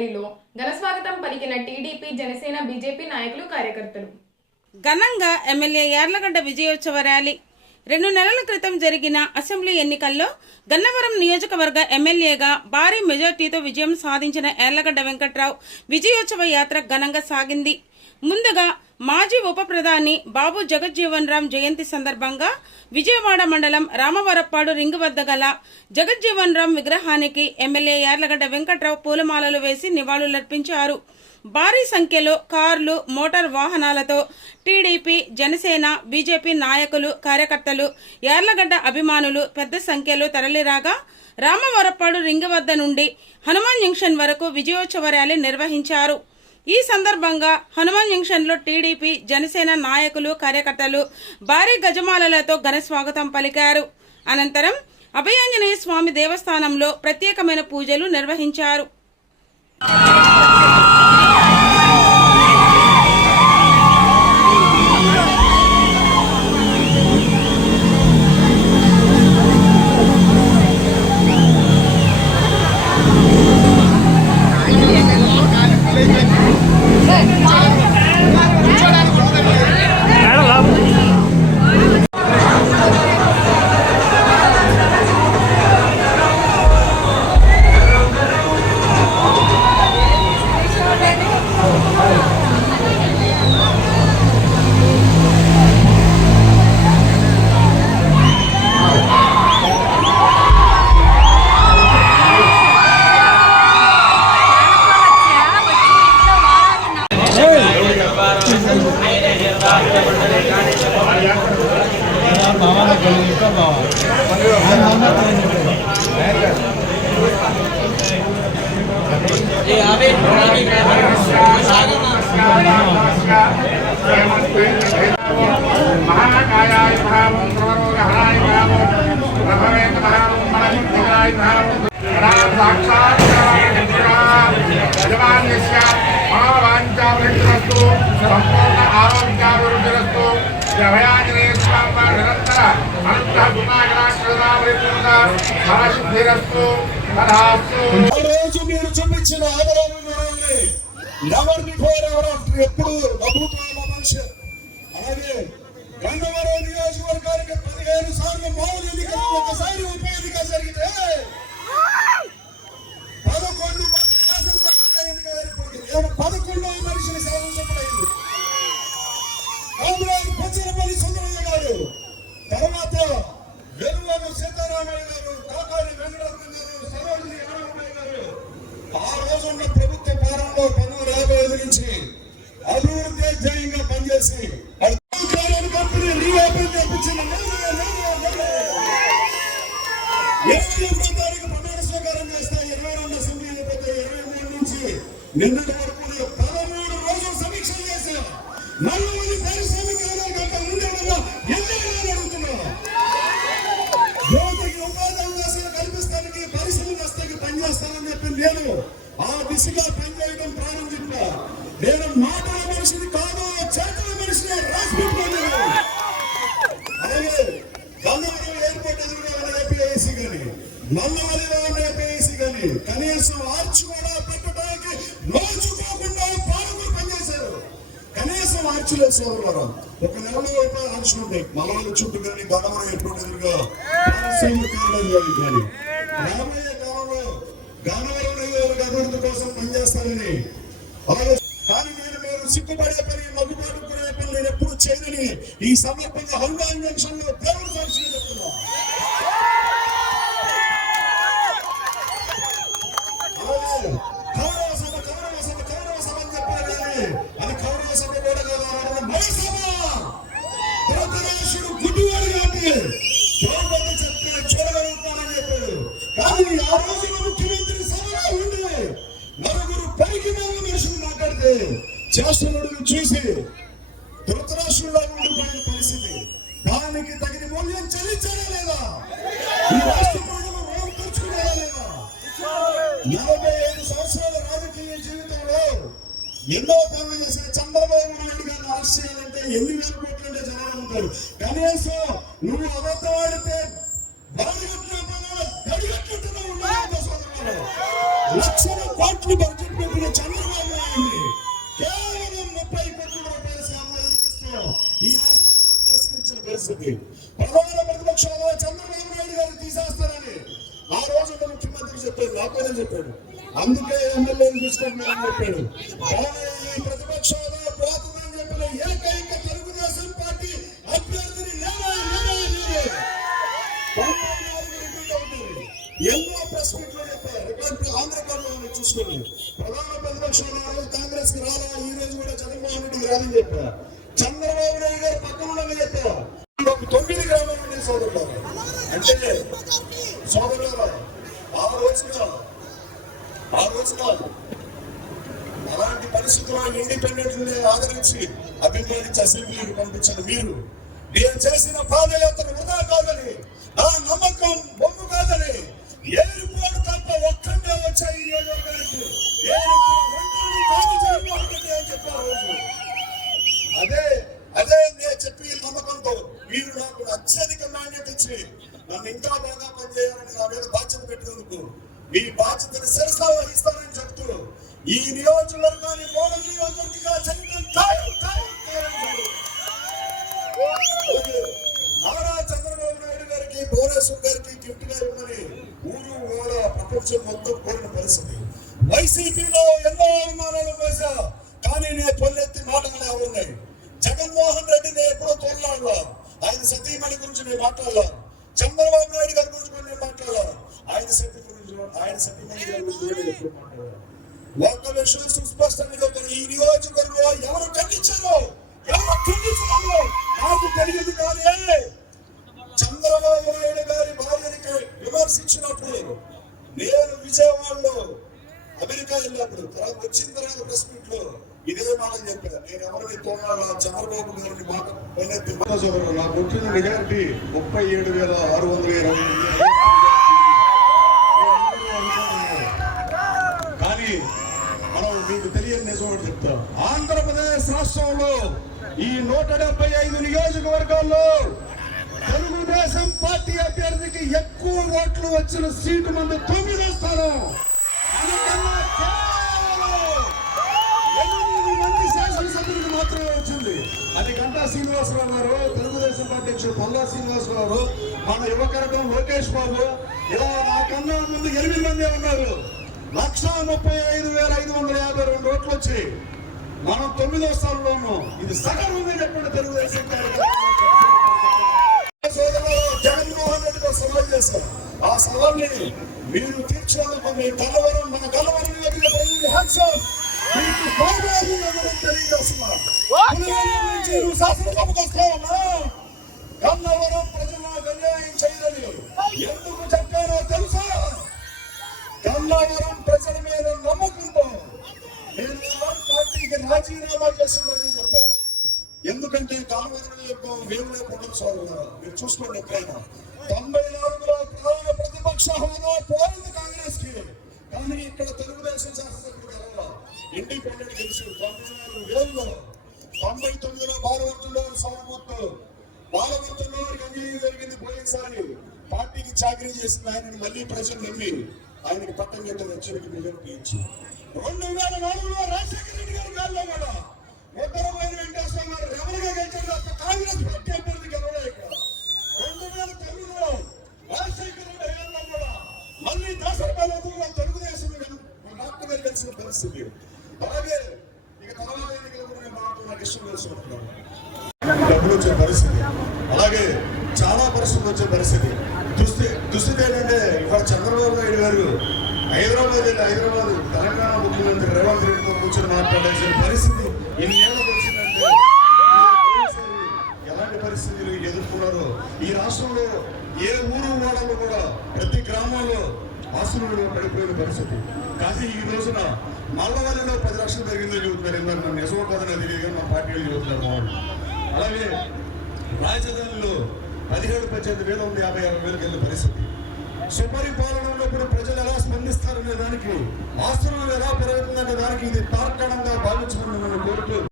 ర్యాలీలో ఘనస్వాగతం పలికిన TDP Janasena BJP నాయకులు కార్యకర్తలు. ఘనంగా ఎమ్మెల్యే యార్లగడ్డ విజయోత్సవ ర్యాలీ. రెండు నెలల క్రితం జరిగిన అసెంబ్లీ ఎన్నికల్లో గన్నవరం నియోజకవర్గ ఎమ్మెల్యేగా భారీ మెజార్టీతో విజయం సాధించిన యార్లగడ్డ వెంకట్రావు విజయోత్సవ యాత్ర ఘనంగా సాగింది. ముందుగా మాజీ ఉప ప్రధాని బాబు జగజ్జీవన్ రామ్ జయంతి సందర్భంగా విజయవాడ మండలం రామవరప్పాడు రింగు వద్ద గల జగజ్జీవన్ రామ్ విగ్రహానికి ఎమ్మెల్యే యార్లగడ్డ వెంకట్రావు పూలమాలలు వేసి నివాళులర్పించారు. భారీ సంఖ్యలో కార్లు మోటార్ వాహనాలతో టీడీపీ జనసేన బీజేపీ నాయకులు కార్యకర్తలు యార్లగడ్డ అభిమానులు పెద్ద సంఖ్యలో తరలిరాగా రామవరప్పాడు రింగు వద్ద నుండి హనుమాన్ జంక్షన్ వరకు విజయోత్సవ ర్యాలీ నిర్వహించారు. ఈ సందర్భంగా హనుమాన్ జంక్షన్లో టీడీపీ జనసేన నాయకులు కార్యకర్తలు భారీ గజమాలలతో ఘన స్వాగతం పలికారు. అనంతరం అభయాంజనేయ స్వామి దేవస్థానంలో ప్రత్యేకమైన పూజలు నిర్వహించారు. మహాకాయాయ భావం సర్వరోగహరాయ భావం ప్రభవేత భావం మనశుద్ధికరాయ భావం సాక్షాత్ యజమాన్యస్య మనోవాంఛాభివృద్ధిరస్తు సంపూర్ణ ఆరోగ్యాభివృద్ధిరస్తు అభయాంజనేయ స్వామి నిరంతర అనంత గుణాగరాక్షరాభివృద్ధి మనశుద్ధిరస్తు తదాస్తు ఆ రోజు మీరు చూపించిన ఆదరాభిమానాన్ని నెవర్ బిఫోర్ ఎవర్ ఆఫ్టర్ ఎప్పుడు అభూతమైన మనిషి. అలాగే గంగవరం నియోజకవర్గానికి పదిహేను సార్లు ధ్యేయంగా కంపెనీ రీఓపెన్ చేపించిన తారీఖు ప్రమాణ స్వీకారం చేస్తా ఇరవై రెండు అసెంబ్లీ అయిపోతే ఇరవై మూడు నుంచి నిన్నటి వరకు పదమూడు రోజులు సమీక్ష కంటే ముందే యువతకి ఉపాధి అవకాశాలు కల్పిస్తానికి పనిచేస్తానని చెప్పి నేను ఆ దిశగా నల్లవరిలో నల్లవల్లిలో కానీ కనీసం ఆర్చి కూడా పెట్టడానికి రోజు కాకుండా పాలకులు పనిచేశారు. కనీసం ఆర్చిలో లేదు ఒక నెలలో ఒక ఆర్చి ఉండే. మలవల్లి చుట్టూ కానీ గన్నవరం ఎప్పుడు ఎదురుగా పారిశ్రామిక కానీ. రాబోయే కాలంలో గన్నవరం నియోజకవర్గ అభివృద్ధి కోసం పనిచేస్తానని కానీ నేను మీరు సిగ్గుపడే పని మగ్గుపాటుకునే పని నేను ఎప్పుడు చేయనని ఈ సందర్భంగా హనుమాన్ జంక్షన్లో దేవుడు సాక్షిగా చెప్తున్నాను. మాట్లాడితే చేస్తున్నను చూసి ధృతరాష్ట్రుల్లో ఉండిపోయిన పరిస్థితి. దానికి తగిన మూల్యం చెల్లించారా లేదా ఈ రాష్ట్ర ప్రజలు రుణం తీర్చుకున్నారా లేదా నలభై ఐదు సంవత్సరాల రాజకీయ జీవితంలో ఎన్నో పనులు చేసిన చంద్రబాబు నాయుడు గారిని అరెస్ట్ చేయాలంటే ఎన్ని వేల కోట్లు అంటే జనాలు ఉంటారు కనీసం నువ్వు అబద్ధం ఆడితే లక్షల కోట్లు బడ్జెట్ పెట్టిన చంద్రబాబు తిరస్కరించిన పరిస్థితి ప్రధాన ప్రతిపక్ష చంద్రబాబు నాయుడు గారు తీసేస్తారని ఆ రోజు ముఖ్యమంత్రి చెప్పాడు నాతోనే చెప్పాడు. అందుకే ఎమ్మెల్యేలు తీసుకుంటున్నారని చెప్పాడు. కానీ ఈ ప్రతిపక్ష హోదా పోతుందని చెప్పిన ఏకైక తెలుగుదేశం పార్టీ అభ్యర్థిని నేనే నేనే అవుతుంది. ఎన్నో ప్రెస్ మీట్లు చెప్పారు. రికార్డు ఆంధ్రప్రదేశ్ చూసుకుని చూసుకోండి ప్రధాన ప్రతిపక్షం కాంగ్రెస్కి రాలా? ఈ రోజు కూడా చంద్రబాబు రెడ్డికి రాదని చెప్పారు. చంద్రబాబు నాయుడు గారు పక్కన ఉండమని చెప్పారు. సోదరులారా అంటే సోదరులారా ఆ రోజున ఆ రోజున అలాంటి పరిస్థితుల్లో ఇండిపెండెంట్ ఆదరించి అభిమానించి అసెంబ్లీకి పంపించిన మీరు నేను చేసిన పాదయాత్ర వృధా కాదని నా నమ్మకం బొమ్మ కాదని ఏరుకోడు తప్ప ఒక్కడే వచ్చాయి నియోజకవర్గానికి ఏరుకోడు చెప్పారు అదే అదే చెప్పి నమ్మకంతో మీరు నాకు అత్యధిక మ్యాండేట్ ఇచ్చి నన్ను ఇంకా బాగా పనిచేయాలని నా మీద బాధ్యత పెట్టినందుకు మీ బాధ్యతను శిరసా వహిస్తానని చెప్తూ ఈ నియోజకవర్గాన్ని మూల నియోజకవర్గంగా చేయడం నారా చంద్రబాబు నాయుడు గారికి భువనేశ్వర్ గారికి గిఫ్ట్గా ఇవ్వమని ఊరు ఓడ ప్రపంచం మొత్తం కోరిన పరిస్థితి. వైసీపీలో ఎన్నో అవమానాలు వేశా కానీ నేను తొలెత్తి మాటలు ఉన్నాయి? జగన్మోహన్ రెడ్డి నేను ఎప్పుడో చూడలేదు ఆయన సతీమణి గురించి నేను మాట్లాడలేదు చంద్రబాబు నాయుడు గారి గురించి కూడా నేను మాట్లాడలేదు ఆయన సతీ గురించి ఆయన సతీమణి గారి గురించి ఎప్పుడు మాట్లాడలా ఒక్క విషయం సుస్పష్టంగా చెప్తాను ఈ నియోజకవర్గంలో ఎవరు ఖండించారో ఎవరు ఖండించారో నాకు తెలియదు కానీ చంద్రబాబు నాయుడు గారి భార్యని విమర్శించినప్పుడు నేను విజయవాడలో అమెరికా వెళ్ళినప్పుడు తర్వాత వచ్చిన తర్వాత ప్రెస్ మీట్లో ఇదే మాట చెప్పారు. నేను ఎవరిని తోడాలా చంద్రబాబు గారిని మాట నాకు వచ్చిన మెజారిటీ ముప్పై ఏడు వేల ఆరు వందల ఇరవై కానీ మనం మీకు తెలియని నిజం ఒకటి ఆంధ్రప్రదేశ్ రాష్ట్రంలో ఈ నూట డెబ్బై ఐదు నియోజకవర్గాల్లో తెలుగుదేశం పార్టీ అభ్యర్థికి ఎక్కువ ఓట్లు వచ్చిన సీటు మంది తొమ్మిదో స్థానం. అందుకన్నా కేవలం ఎనిమిది మంది శాసనసభ్యులకు మాత్రమే వచ్చింది అది గంటా శ్రీనివాసరావు గారు తెలుగుదేశం పార్టీ అధ్యక్షుడు పల్లా శ్రీనివాసరావు గారు మన యువకరకం లోకేష్ బాబు ఇలా నాకన్నా ముందు ఎనిమిది మంది ఉన్నారు లక్ష ముప్పై ఐదు వేల ఐదు వందల యాభై రెండు ఓట్లు వచ్చి మనం తొమ్మిదో స్థానంలో ఇది సగం ఉంది తెలుగుదేశం పార్టీ. సోదరులారా, జగన్మోహన్ రెడ్డి గారు సవాల్ చేశారు సవాల్ని మీరు తీర్చినందుకు మీ కలవరం మన కలవరం మీకు బాగాలు ఇవ్వడం తెలియజేస్తున్నా. పులివెందుల నుంచి నువ్వు శాసనసభకు వస్తావన్నా కన్నవరం ప్రజలు నాకు అన్యాయం చేయదని ఎందుకు చెప్పారో తెలుసా? కన్నవరం ప్రజల మీద నమ్మకంతో నేను పార్టీకి రాజీనామా చెప్పాను ఎందుకంటే కాలువరం యొక్క వేవులే పొందడం సోదరులారా మీరు చూసుకోండి ఎప్పుడైనా తొంభై ప్రధాన విపక్ష హోదా పోయింది కాంగ్రెస్కి కానీ ఇక్కడ తెలుగుదేశం శాసనసభ్యుడు గెలవాల ఇండిపెండెంట్ గెలిచి తొంభై నాలుగు వేలలో తొంభై తొమ్మిదిలో బాలవర్తుల్లో సౌరమూర్తు బాలవర్తుల్లో వారికి అన్యాయం జరిగింది పోయినసారి. పార్టీకి చాకరీ చేసిన ఆయనని మళ్ళీ ప్రజలు నమ్మి ఆయనకి పట్టం గంట హెచ్చరిక మెజారిటీ ఇచ్చి రెండు వేల నాలుగులో రాజశేఖర రెడ్డి గారి గాల్లో కూడా ఉత్తరమైన వెంకటేశ్వర గారు ఎవరిగా గెలిచారు కాంగ్రెస్ పార్టీ పరిస్థితి. అలాగే ఇక తర్వాత ఎన్నికల కూడా నేను మాట్లాడుతూ నాకు ఇష్టం తెలుసుకుంటున్నాను డబ్బులు వచ్చే పరిస్థితి. అలాగే చాలా పరిస్థితులు వచ్చే పరిస్థితి. దుస్థి దుస్థితి ఏంటంటే ఇవాళ చంద్రబాబు నాయుడు గారు హైదరాబాద్ వెళ్ళి హైదరాబాద్ తెలంగాణ ముఖ్యమంత్రి రేవంత్ రెడ్డితో కూర్చొని మాట్లాడాల్సిన పరిస్థితి ఇన్ని ఏళ్ళకి వచ్చిందంటే ఎలాంటి పరిస్థితులు ఎదుర్కొన్నారో? ఈ రాష్ట్రంలో ఏ ఊరు వాడలో కూడా ప్రతి గ్రామంలో ఆస్తులు పడిపోయిన పరిస్థితి. కానీ ఈ రోజున మల్లవల్లిలో పది లక్షలు పెరిగిందని చెబుతున్నారు ఎందుకు నన్ను నిజమో కాదని తెలియదు కానీ మా పార్టీలు చెబుతున్నారు వాళ్ళు. అలాగే రాజధానిలో పదిహేడు పద్దెనిమిది వేలు ఉంది యాభై అరవై వేలకు వెళ్ళిన పరిస్థితి. సుపరిపాలనలో కూడా ప్రజలు ఎలా స్పందిస్తారనే దానికి ఆస్తులు ఎలా పెరుగుతుందనే దానికి ఇది తార్కాణంగా భావించుకుని మనం కోరుతూ